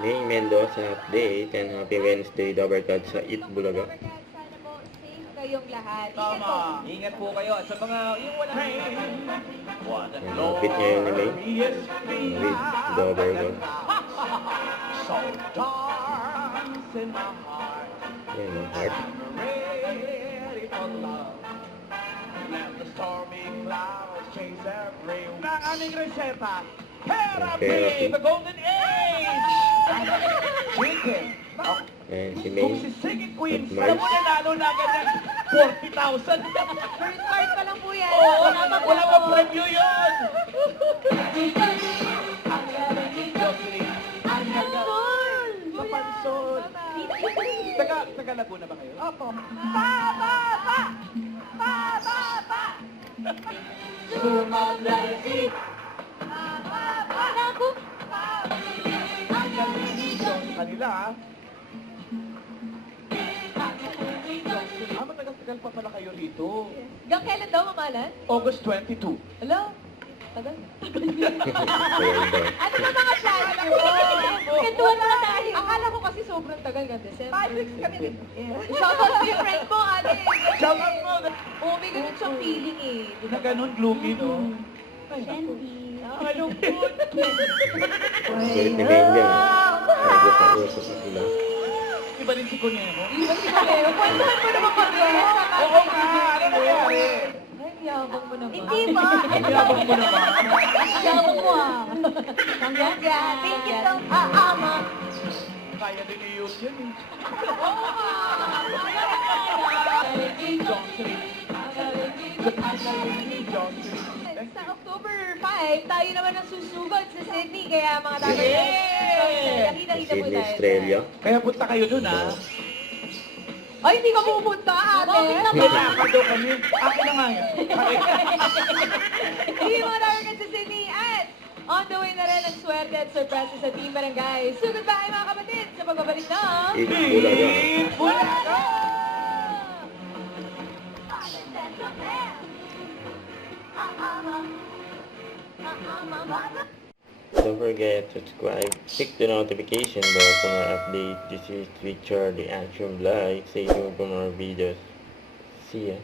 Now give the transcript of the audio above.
May Mendoza update and happy Wednesday, Dabarkad sa Eat Bulaga. Sana po safe kayong lahat. Ingat po. Tama. Ingat po kayo. At sa mga, yung walang Ang outfit niya yun ni May with Dabarkad. So dance in my heart. Yan ang heart. Ready for love. Let the stormy clouds chase every na aming reseta. Therapy, Therapy. the golden age! Chicken. And si Kung May si Singing Queen, at Mars. alam mo nanalo na agad ng 40,000. First part pa lang po yan. Oo, Wala pa po. wala pa preview yun! Sa pansol. Taga Laguna ba kayo? Opo. Pa! Sumablay. Naku! Kanila, ha? Matagal-tagal pa pala kayo rito. Hanggang kailan daw mamalan? August 22. Hello? Tagal. Kaya daw. Ano ba mga plans mo? Kwentuhan mo na tayo. Akala ko kasi sobrang tagal ka, December. 5 weeks kami rin. Shoutout to your friend mo, ate. Shout out mo! Oo, may ganun siyang feeling eh. Na ganun, gloomy, no? Sandy. Malungkot. Sulit ni May yan. Nagos na usap na sila. Iba din si Conejo. Iba si Kalero. Kwentuhan mo naman kami. Oo nga! Ano nangyari? Ay, yabang mo naman. Hindi ba? Yabang mo naman. Yabang mo ah. Hanggang dyan. Thank you so much. Ama. Kaya din i-use yan, eh. Sa October 5, tayo naman ang susugod sa Sydney. Kaya mga tayo, Yeah! nakita-kita po Sydney, tayo. Australia. Kaya punta kayo dun, ha? Ay, hindi ka pupunta, ate. Kailangan daw kami. Akin na nga yan. Hindi mga tayo sa Sydney. At on the way na rin ang swerte at surprise sa Team Barangay. So goodbye mga kapatid sa pagbabalik ng... Eat Bulaga. Bulaga! Don't forget to subscribe, click the notification bell for more updates. This is Richard, the Action Vlog. Stay tuned for more videos. See ya.